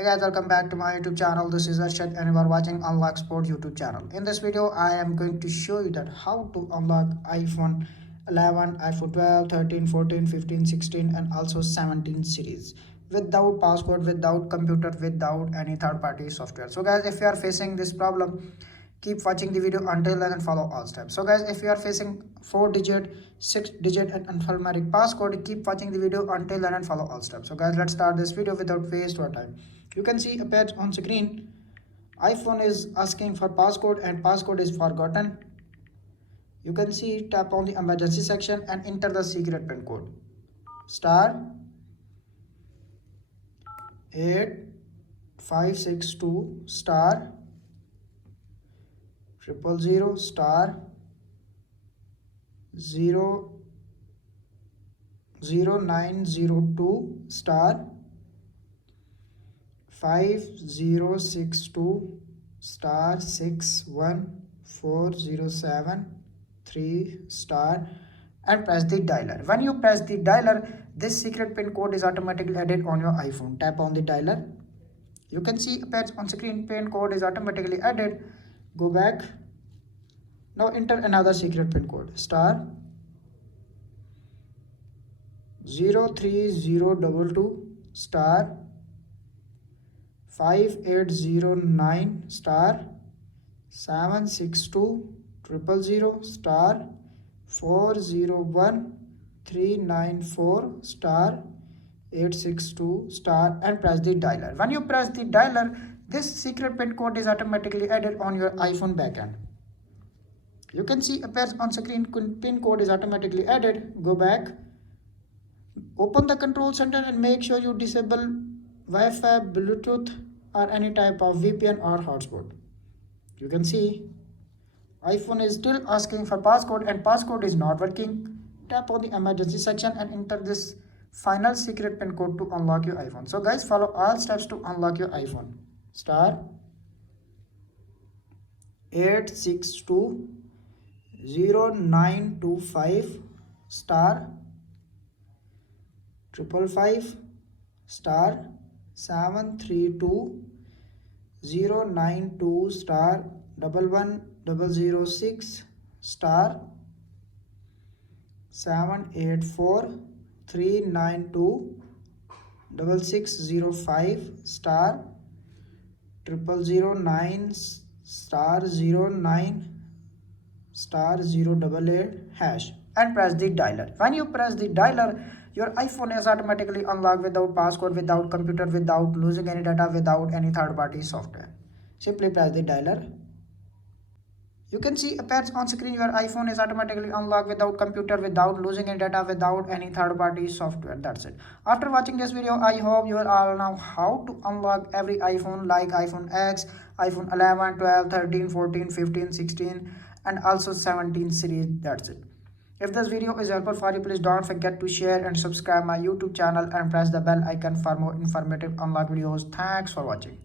Hey guys, welcome back to my YouTube channel. This is Arshad and you are watching Unlock Sport YouTube channel. In this video, I am going to show you that how to unlock iPhone 11, iPhone 12, 13, 14, 15, 16 and also 17 series without passcode, without computer, without any third-party software. So guys, if you are facing this problem, keep watching the video until then and follow all steps. So guys, if you are facing 4-digit, 6-digit and alphanumeric passcode, keep watching the video until then and follow all steps. So guys, let's start this video without waste our time. You can see a page on screen. iPhone is asking for passcode and passcode is forgotten. You can see, tap on the emergency section and enter the secret pin code. Star 8562 star 000 star 0902 star 5062 star 61407 star and press the dialer. When you press the dialer, this secret pin code is automatically added on your iPhone. Tap on the dialer. You can see a page on screen, pin code is automatically added. Go back. Now enter another secret pin code. Star 03022 star 5809 star 762000 star 401394 star 862 star and press the dialer. When you press the dialer, this secret pin code is automatically added on your iPhone backend. You can see appears on screen, pin code is automatically added. Go back, open the control center and make sure you disable Wi-Fi, Bluetooth or any type of VPN or hotspot. You can see iPhone is still asking for passcode and passcode is not working. Tap on the emergency section and enter this final secret pin code to unlock your iPhone. So guys, follow all steps to unlock your iPhone. Star 862 0925 star 555 star 732 092 star 11006 star 784 392 6605 star 0009 star 09 star 088 hash and press the dialer. When you press the dialer, your iPhone is automatically unlocked without passcode, without computer, without losing any data, without any third-party software. Simply press the dialer. You can see a page on screen, your iPhone is automatically unlocked without computer, without losing any data, without any third-party software. That's it. After watching this video, I hope you all know how to unlock every iPhone like iPhone X, iPhone 11, 12, 13, 14, 15, 16 and also 17 series. That's it. If this video is helpful for you, please don't forget to share and subscribe my YouTube channel and press the bell icon for more informative unlock videos. Thanks for watching.